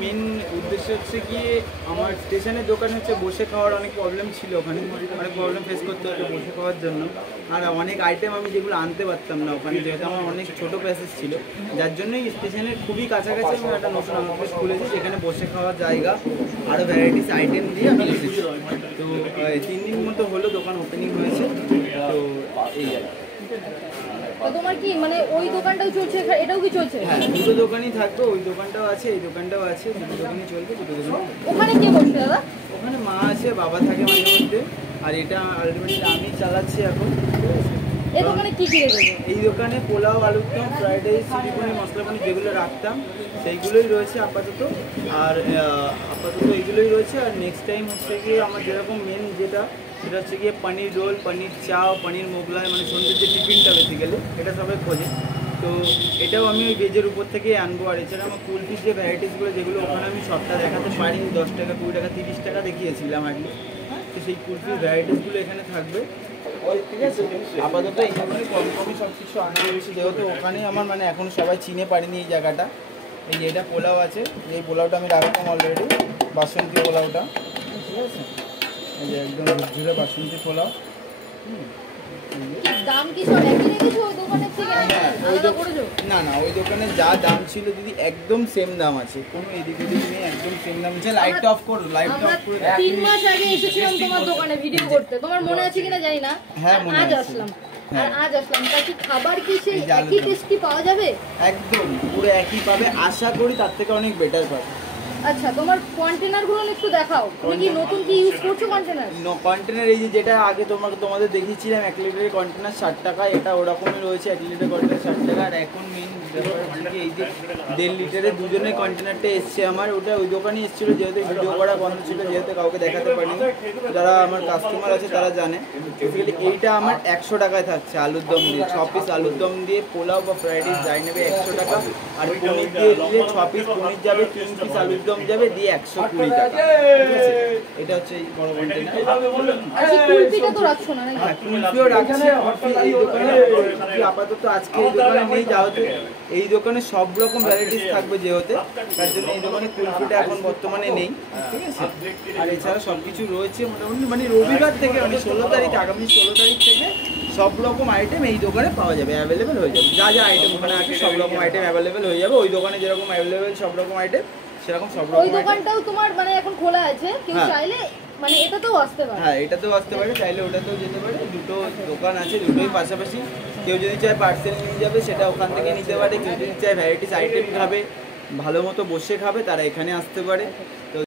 Main উদ্দেশ্য হচ্ছে কি আমার স্টেশনের দোকান হচ্ছে বসে খাওয়ার অনেক প্রবলেম ছিল, ওখানে অনেক প্রবলেম ফেস করতে হতো বসে খাওয়ার জন্য। আর অনেক আইটেম আমি যেগুলো আনতে পারতাম না ওখানে, যেহেতু আমার অনেক ছোটো প্যাসেজ ছিল, যার জন্যই স্টেশনের খুবই কাছাকাছি আমি একটা নতুন আউটলেট খুলেছি যেখানে বসে খাওয়ার জায়গা আরও ভ্যারাইটিস আইটেম দিয়ে আমি এসেছি। তো 3 দিন মতো হলো দোকান ওপেনিং হয়েছে। তো এই তোমার কি মানে ওই দোকানটাও চলছে, এটাও কি চলছে? হ্যাঁ, দুটো দোকানই থাকবে, ওই দোকানটাও আছে এই দোকানটাও আছে, দুটো দোকানই চলবে, দুটো দোকান। ওখানে কে বসে দাদা? ওখানে মা আছে, বাবা থাকে মাঝে মধ্যে, আর এটা আলটিমেটলি আমি চালাচ্ছি এখন। এই দোকানে কি কি রেখেছো? এই দোকানে পোলাও, আলুর দম, ফ্রাইড রাইস, চিলি পনির, মশলা পনির যেগুলো রাখতাম সেইগুলোই রয়েছে আপাতত। আর আপাতত এইগুলোই রয়েছে। আর নেক্সট টাইম হচ্ছে গিয়ে আমার যেরকম মেন যেটা, সেটা হচ্ছে গিয়ে পনির রোল, পনির চাও, পনির মোগলাই, মানে সন্ধ্যের যে টিফিনটা বেসিক্যালি এটা সবাই খোঁজে। তো এটাও আমি ওই ভেজের উপর থেকেই আনবো। আর এছাড়া আমার কুলফির যে ভ্যারাইটিসগুলো যেগুলো ওখানে আমি সবটা দেখাতে পারি, 10 টাকা, 20 টাকা, 30 টাকা দেখিয়েছিলাম আর কি। তো সেই কুলফির ভ্যারাইটিসগুলো এখানে থাকবে, ঠিক আছে। আপাতত এইখানে কম কমই সব কিছু আনা হয়েছে, যেহেতু ওখানে আমার মানে এখন সবাই চিনে পারেনি এই জায়গাটা। এই যে এটা পোলাও আছে, এই পোলাওটা আমি রাখতাম অলরেডি, বাসন্তী পোলাওটা, ঠিক আছে। এই যে একদম ঝুরঝুরে বাসন্তী পোলাও। দাম কি সব একই রেখেছো ওই দোকানের থেকে? আলাদা করেছো? না না, ওই দোকানে যা দাম ছিল দিদি একদম সেম দাম আছে, কোনো এদিক ওদিক নেই, একদম সেম দাম আছে। লাইটটা অফ করো, লাইটটা অফ করে। 3 মাস আগে এসেছিলাম তোমার দোকানে ভিডিও করতে, তোমার মনে আছে কিনা জানি না। হ্যাঁ মনে আজ আছে। আসলাম, আর আজ আসলাম, তা কি খাবার কি সেই একই টেস্টি পাওয়া যাবে? একদম পুরো একই পাবে, আশা করি তার থেকে অনেক বেটার পাবে। আচ্ছা, তোমার কন্টেনারগুলো একটু দেখাও, তুমি কি নতুন কি ইউজ করছো কন্টেনার? কন্টেনার এই যে যেটা আগে তোমাদের দেখিয়েছিলাম 1 লিটারের কন্টেনার 60 টাকা, এটা ওরকমই রয়েছে 1 লিটারের কন্টেনার 60 টাকা। আর এখন মেন ব্যাপার হচ্ছে কি এই যে 1.5 লিটারের দুজনের কন্টেনারটা এসছে আমার, ওটা ওই দোকানেই এসেছিলো, যেহেতু ভিডিও করা বন্ধ ছিল, যেহেতু কাউকে দেখাতে পারিনি। যারা আমার কাস্টমার আছে তারা জানে। বেসিক্যালি এইটা আমার 100 টাকায় থাকছে আলুর দম দিয়ে, 6 পিস আলুর দম দিয়ে পোলাও বা ফ্রাইড রাইস যাই নেবে 100 টাকা। আর পনির দিয়ে দিলে 6 পিস পনির যাবে, 3 পিস আলুর দম যাবে, দিয়ে 120 টাকা, ঠিক আছে। এটা হচ্ছে এই বড় কন্টেনার। আচ্ছা, কুলফিটা তো রাখছো না নাকি? হ্যাঁ, কুলফিও রাখছি। এই দোকানে কুলফি আপাতত আজকে এই দোকানে নেই, যেহেতু এই দোকানে সব রকম ভ্যারাইটিস থাকবে যেহেতু, তার জন্য এই দোকানে কুলফিটা এখন বর্তমানে নেই, ঠিক আছে। আর এছাড়া সব কিছু রয়েছে মোটামুটি, মানে রবিবার থেকে মানে 16 তারিখ, আগামী 16 তারিখ থেকে সব রকম আইটেম এই দোকানে পাওয়া যাবে, অ্যাভেলেবেল হয়ে যাবে। যা যা আইটেম ওখানে আছে সব রকম আইটেম অ্যাভেলেবেল হয়ে যাবে। ওই দোকানে যেরকম অ্যাভেলেবেল সব রকম আইটেম, সেরকম সব রকম। ওই দোকানটাও তোমার মানে এখন খোলা আছে, কেউ চাইলে মানে এটাতেও আসতে পারে? হ্যাঁ, এটাতেও আসতে পারে, চাইলে ওটাতেও যেতে পারে। দুটো দোকান আছে, দুটোই পাশাপাশি। কেউ যদি চায় পার্সেল নিয়ে যাবে সেটা ওখান থেকে নিতে পারে, কেউ যদি চায় ভ্যারাইটিস আইটেম খাবে, ভালো মতো বসে খাবে, তারা এখানে আসতে পারে। তো